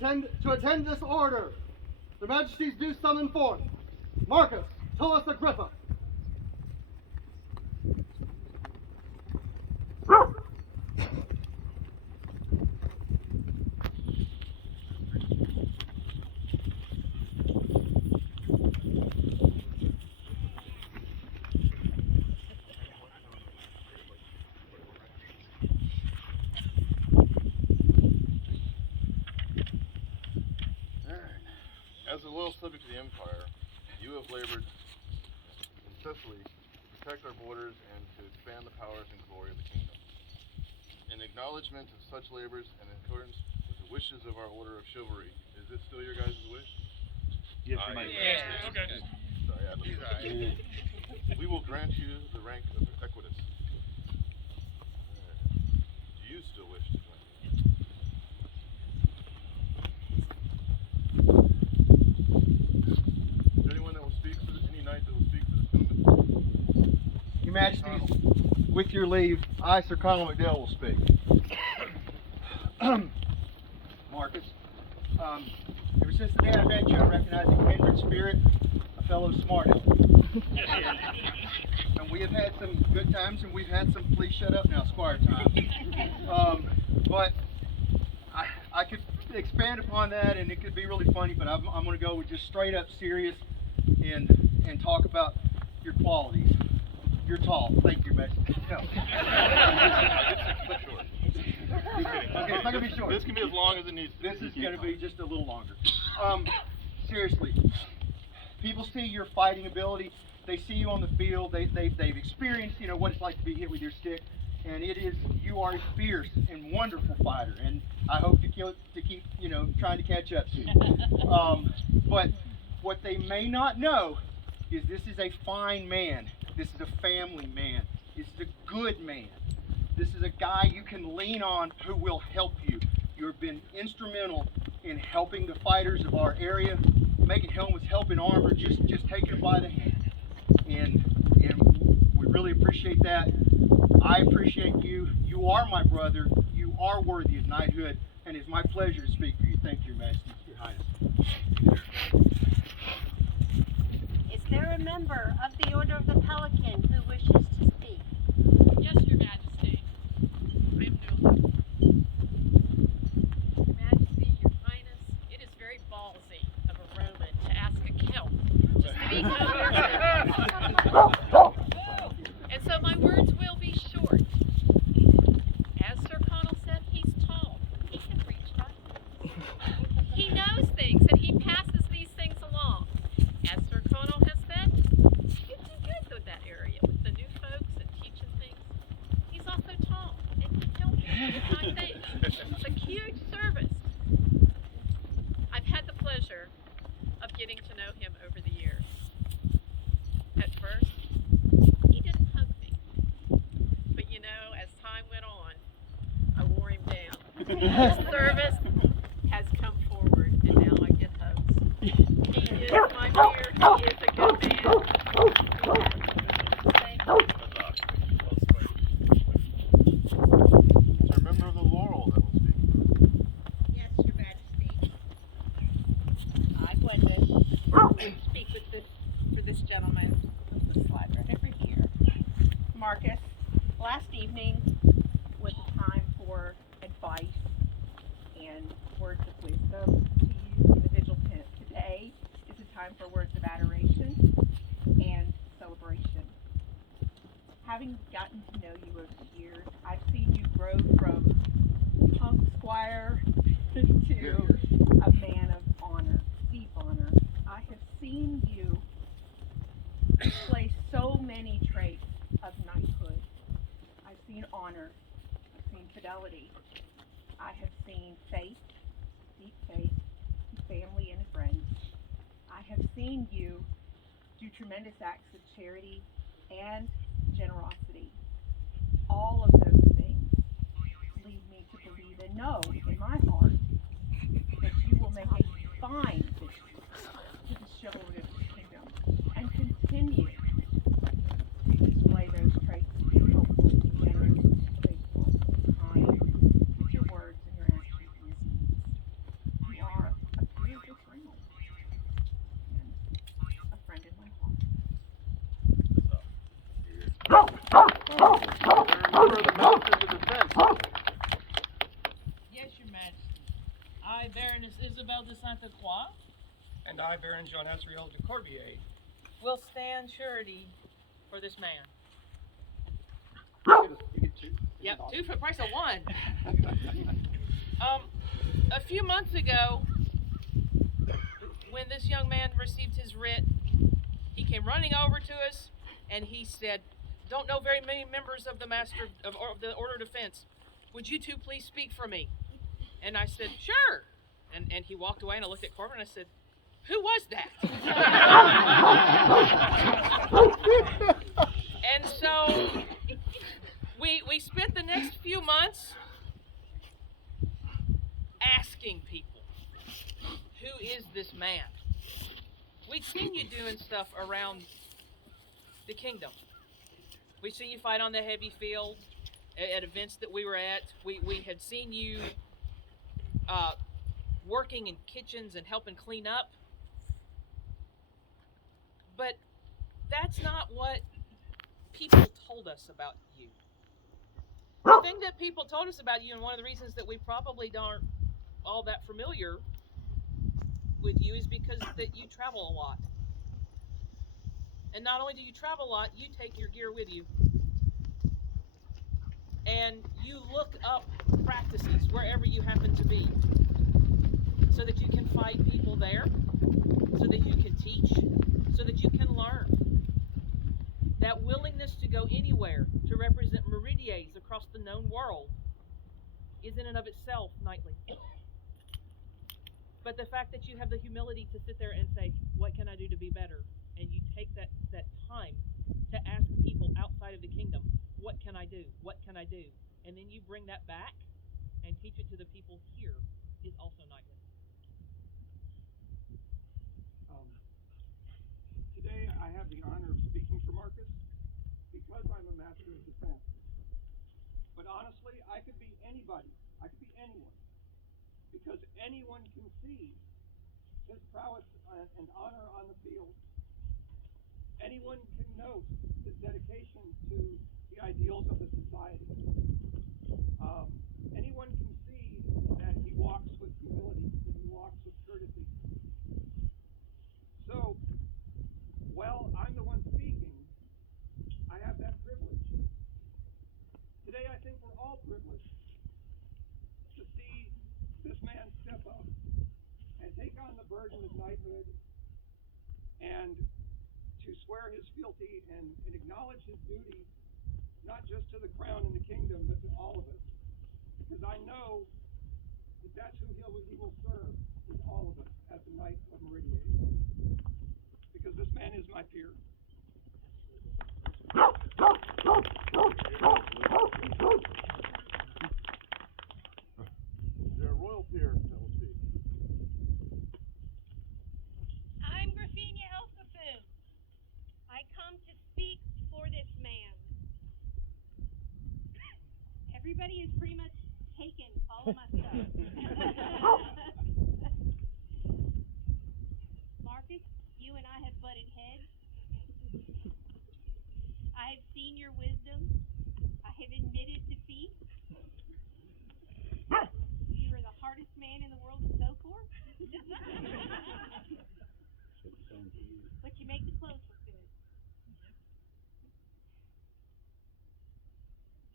To attend this order, the Majesties do summon forth Marcus Tullus Agrippa. As a loyal subject to the Empire, you have labored incessantly to protect our borders and to expand the powers and glory of the kingdom. In acknowledgement of such labors and in accordance with the wishes of our Order of Chivalry, is this still your guys' wish? Yes, Your Majesty. Yeah, okay. Sorry, we will grant you the rank of Equitus. Do you still wish to join me? Is there anyone that will speak for this, any knight that will speak for this gentleman? Your Majesty, with your leave, I, Sir Colonel McDowell, will speak. Marcus, ever since the day I met you, I recognize a kindred spirit, a fellow smart aleck. And we have had some good times, and we've had some please shut up now, squire times. But I could expand upon that, and it could be really funny, but I'm going to go with just straight up serious and talk about your qualities. You're tall. Thank you, Majesty. No. Okay, it's not going to be short. This can be as long as it needs to be. This is going to be just a little longer. Seriously, people see your fighting ability. They see you on the field. They've experienced, what it's like to be hit with your stick. And you are a fierce and wonderful fighter. And I hope to keep, trying to catch up to you. But what they may not know is this is a fine man. This is a family man. This is a good man. This is a guy you can lean on who will help you. You have been instrumental in helping the fighters of our area, making helmets, helping armor, just taking it by the hand. And we really appreciate that. I appreciate you. You are my brother. You are worthy of knighthood, and it's my pleasure to speak for you. Thank you, Your Majesty. Your Highness. Is there a member of the Order of the Pelican who wishes to speak? Yes, Your Majesty. I am new. Your Majesty, Your Highness, it is very ballsy of a Roman to ask a Celt to speak over And so my words will be short. As Sir Connell said, he's tall. He can reach right. He knows things and he passes these things along. As Sir Connell has said, you do good with that area, with the new folks and teaching things. He's also tall and can help you with my things. It's a huge service. I've had the pleasure of getting to know him over the years. At first, he didn't hug me. But as time went on, I wore him down. His service has come forward, and now I get hugs. He is my dear. He is a good man. Thank you. Is there a member of the Laurel that will speak? Yes, Your Majesty. I would speak for this gentleman. The slide right over here. Marcus, last evening was a time for advice and words of wisdom to you, individual pimp. Today is a time for words of adoration and celebration. Having gotten to know you over the years, I've seen you grow from punk squire to a man of honor, deep honor. I have seen you display so many traits of knighthood. I've seen honor, I've seen fidelity, I have seen faith, deep faith, family and friends. I have seen you do tremendous acts of charity and generosity. All of those things lead me to believe and know in my heart that you will make a fine addition to the chivalry of the kingdom and continue to display those traits of being helpful, generous, faithful, kind, with your words and your actions and your deeds. You You're a member of the Masters of Defense. Yes, Your Majesty. I, Baroness Isabel de Santa Croix, And I, Baron Jean Azriel de Corbier, will stand surety for this man. You get two. Yep, 2 for the price of 1. A few months ago, when this young man received his writ, he came running over to us and he said, "Don't know very many members of the the Order of Defense. Would you two please speak for me?" And I said, "Sure." And he walked away and I looked at Corbin and I said, "Who was that?" And so we spent the next few months asking people, who is this man? We'd seen you doing stuff around the kingdom. We'd seen you fight on the heavy field at events that we were at. We had seen you working in kitchens and helping clean up. But that's not what people told us about you. The thing that people told us about you, and one of the reasons that we probably aren't all that familiar with you, is because that you travel a lot. And not only do you travel a lot, you take your gear with you. And you look up practices wherever you happen to be, so that you can fight people there, so that you can teach, so that you can learn. That willingness to go anywhere to represent Meridies across the known world is in and of itself knightly. But the fact that you have the humility to sit there and say, what can I do to be better? And you take that time to ask people outside of the kingdom, what can I do? What can I do? And then you bring that back and teach it to the people here is also knightly. Today I have the honor of speaking for Marcus because I'm a Master of Defense. But honestly, I could be anybody. I could be anyone. Because anyone can see his prowess and honor on the field. Anyone can note his dedication to the ideals of the society. Anyone can see that he walks with humility, that he walks with courtesy. So, while I'm the one speaking, I have that privilege. Today I think we're all privileged to see this man step up and take on the burden of knighthood and to swear his fealty and acknowledge his duty, not just to the crown and the kingdom, but to all of us. Because I know that that's who he will serve, is all of us as the Knight of Meridies. Because this man is my peer. They're a royal peer that will speak. I'm Graffinia Elsafu. I come to speak for this man. Everybody has pretty much taken all of my stuff. Marcus, you and I have butted heads. I have seen your wisdom. I have admitted defeat. You are the hardest man in the world to sew for. But you make the clothes look good.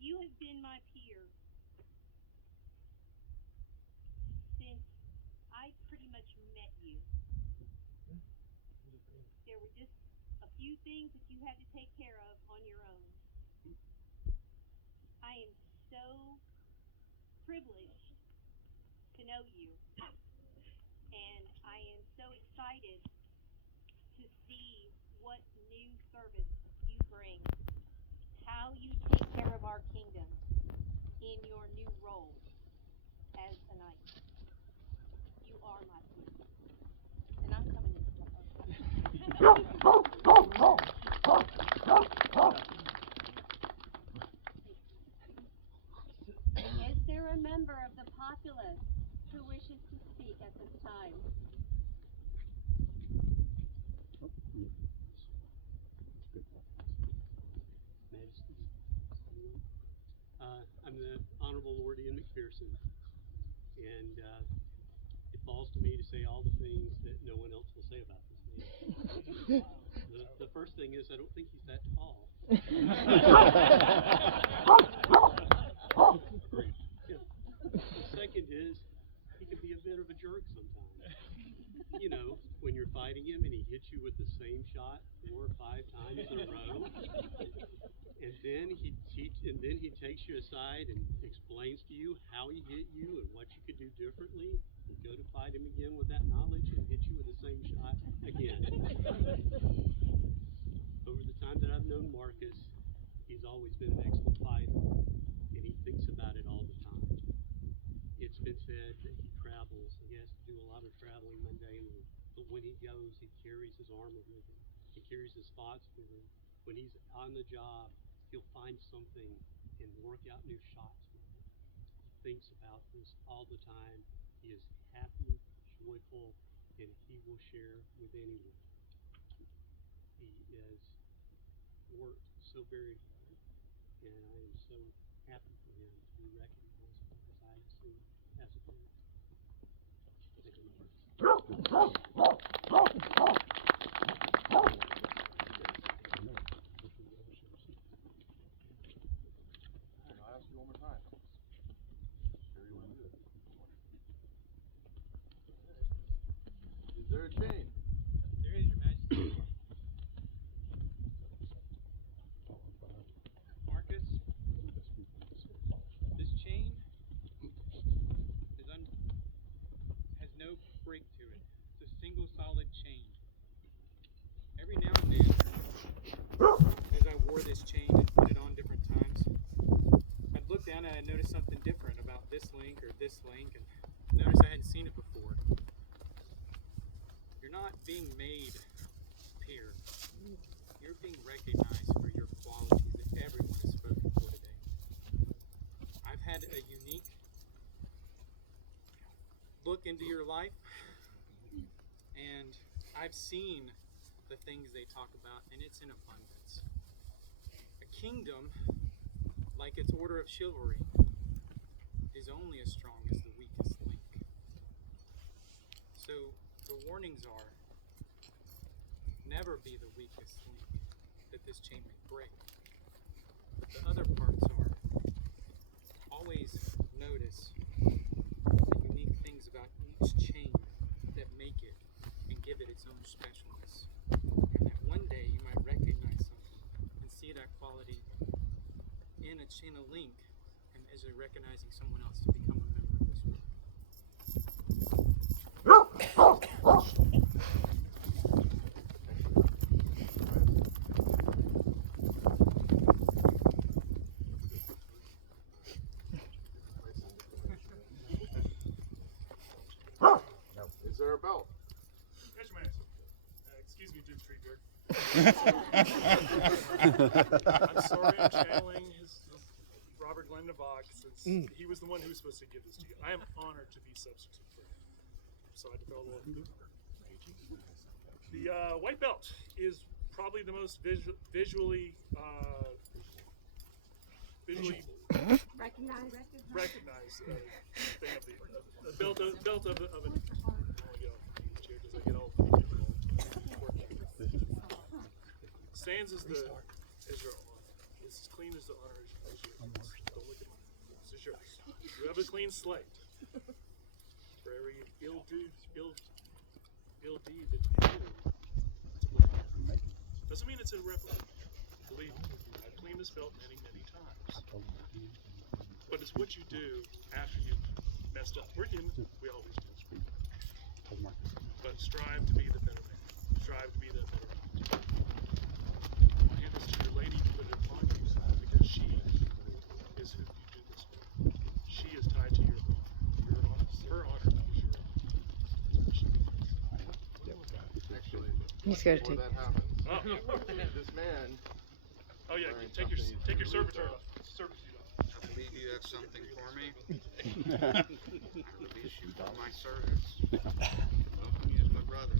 You have been my peer since I pretty much met you. There were just a few things that you had to take care of on your own. I am so privileged to know you, and I am so excited to see what new service you bring, how you take care of our kingdom in your new role as a knight. You are my peer, and I'm coming in. Is there a member of the populace who wishes to speak at this time? I'm the Honorable Lord Ian McPherson, and it falls to me to say all the things that no one else will say about this man. The first thing is I don't think he's that tall. Yeah. The second is he can be a bit of a jerk sometimes. You know, when you're fighting him and he hits you with the same shot 4 or 5 times in a row, and then he takes you aside and explains to you how he hit you and what you could do differently. You go to fight him again with that knowledge and hit you with the same shot again. Over the time that I've known Marcus, he's always been an excellent fighter, and he thinks about it all the time. It's been said that he travels, he has to do a lot of traveling mundanely, but when he goes, he carries his armor with him. He carries his spots with him. When he's on the job, he'll find something and work out new shots with it. He thinks about this all the time. He is happy, joyful, and he will share with anyone. He has worked so very hard, and I am so happy for him to be recognized as I have seen as a parent. Thank you, Lord. I'll ask you one more time. Sure you want to do it. Is there a chain? There is, Your Majesty. Marcus, this chain has no break to it. It's a single solid chain. Every now and then, as I wore this chain and put it on different times, I'd look down and I'd notice something different about this link or this link, and notice I hadn't seen it before. You're not being made peer. You're being recognized for your qualities that everyone has spoken for today. I've had a unique look into your life, and I've seen the things they talk about, and it's in abundance. A kingdom, like its order of chivalry, is only as strong as the weakest link. So the warnings are, never be the weakest link that this chain may break. The other parts are, always notice the unique things about each chain that make it and give it its own specialness. And that one day you might recognize something and see that quality in a chain of link, and as you're recognizing someone else to become a member of this world. Is there a belt? Yes, Your Majesty. Excuse me, Jim Treebeard. I'm sorry I'm channeling his Robert Glenn Navak, since he was the one who was supposed to give this to you. I am honored to be substitute for him. So I had to throw a little The white belt is probably the most visually recognized thing of the belt of an. I want to get off these chairs because I get all stands as your honor. It's as clean as the honor as yours. Don't look at mine. This is yours. You have a clean slate. For every ill deed that you do, doesn't mean it's irreparable. Believe me, I've cleaned this belt many, many times. But it's what you do after you've messed up. We're human. We always do. But strive to be the better man. Strive to be the better man. I'll hand this to your lady to put it upon you, because she is who you do this for. She is tied to your honor. Her honor is your honor. Actually, He's got to before take. that happens, this man. Oh yeah, wearing take your something service really off. Service suit off. I believe you have something for me. I release you from my service. Welcome you as my brother.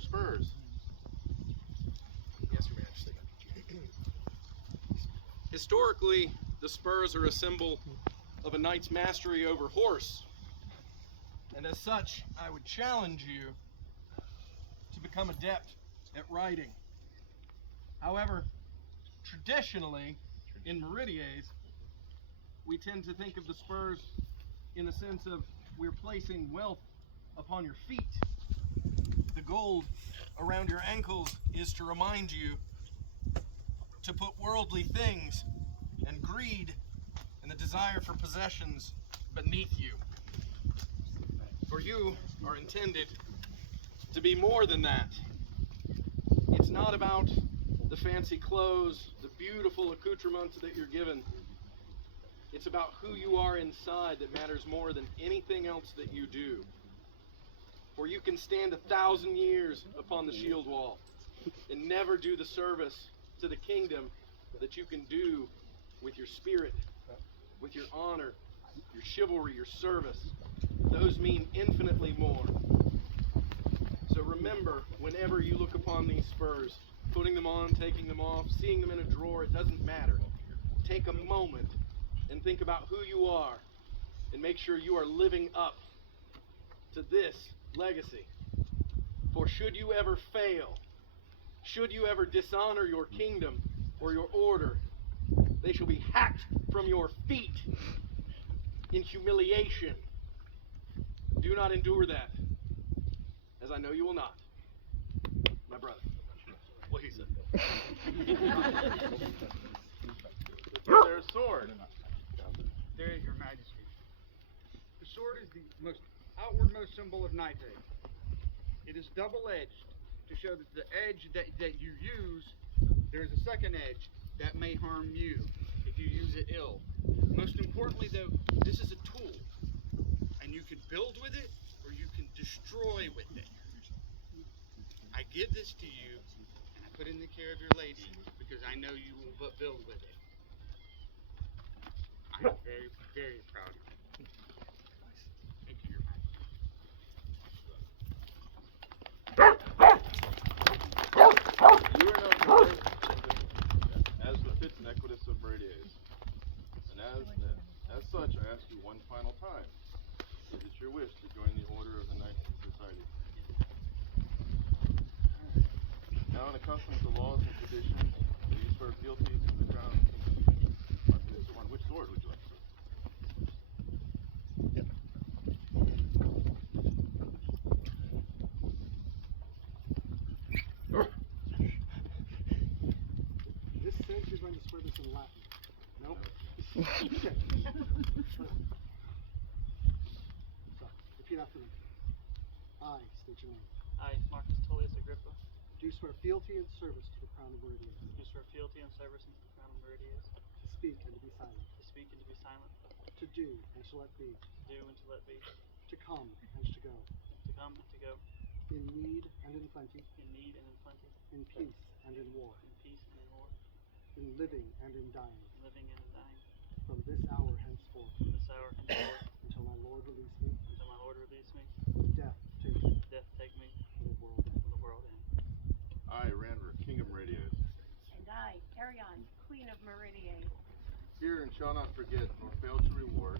their spurs. Yes, Your Majesty. Historically, the spurs are a symbol of a knight's mastery over horse. And as such, I would challenge you to become adept at riding. However, traditionally, in Meridies, we tend to think of the spurs in the sense of we're placing wealth upon your feet. The gold around your ankles is to remind you to put worldly things and greed and the desire for possessions beneath you. For you are intended to be more than that. It's not about the fancy clothes, the beautiful accoutrements that you're given. It's about who you are inside that matters more than anything else that you do. For you can stand 1,000 years upon the shield wall and never do the service to the kingdom that you can do with your spirit, with your honor, your chivalry, your service. Those mean infinitely more. So remember, whenever you look upon these spurs, putting them on, taking them off, seeing them in a drawer, it doesn't matter. Take a moment and think about who you are and make sure you are living up to this legacy. For should you ever fail, should you ever dishonor your kingdom or your order, they shall be hacked from your feet in humiliation. Do not endure that, as I know you will not. My brother. What he said. Their sword. There is, Your Majesty. The sword is the most outwardmost symbol of knighthood. It is double-edged to show that the edge that you use, there's a second edge that may harm you if you use it ill. Most importantly, though, this is a tool, and you can build with it or you can destroy with it. I give this to you, and I put it in the care of your lady because I know you will build with it. I'm very, very proud of you. Thank you, Your Majesty. You are now conversed as befits an equitus of Meridies. And as such, I ask you one final time. Is it your wish to join the order of the Knights Society? Now unaccustomed to laws and traditions, do you swear fealty to the crown of the kingdom? On which sword would you like to swear? This says you're going to swear this in Latin. Nope. So, repeat after me. I state your name. I, Marcus Tullius Agrippa, Do swear fealty and service to the crown of Meridies. do swear fealty and service unto the crown of Meridies, To speak and to be silent. to speak and to be silent, To do and to let be. to do and to let be, To come and to go. to come and to go, In need and in plenty. in need and in plenty, In peace and in war. in peace and in war, In living and in dying. in living and in dying, From this hour henceforth. from this hour henceforth, Until my Lord release me. until my Lord release me, Death take me. death take me, For the world end. for the world end. I, Ranver, King of Meridies, And I, Arion, Queen of Meridies, hear and shall not forget nor fail to reward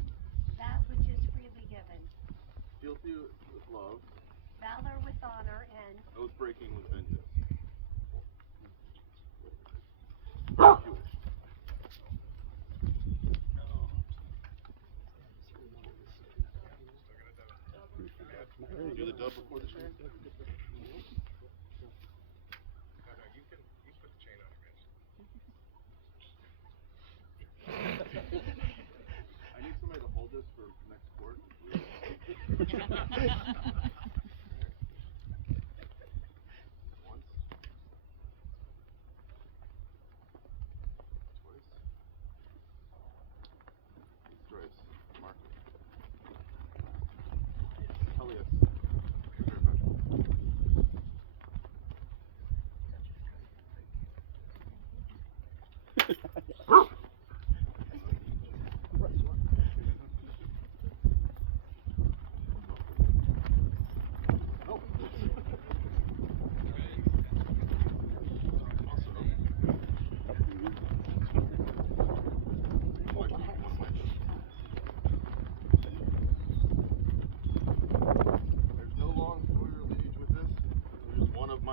that which is freely given, fealty with love, valor with honor, and oath breaking with vengeance. As you wish. Do the dub before the chain? I need somebody to hold this for next court.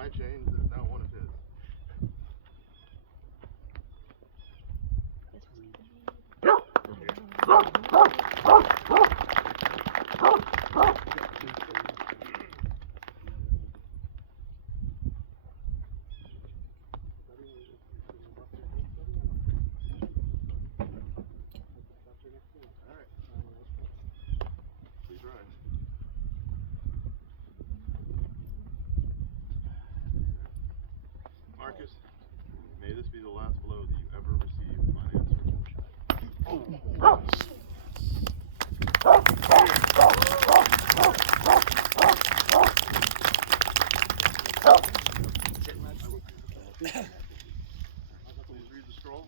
my chain that is now one of his. Alright. Please rise. Marcus, may this be the last blow that you ever receive unanswered. Please read the scroll.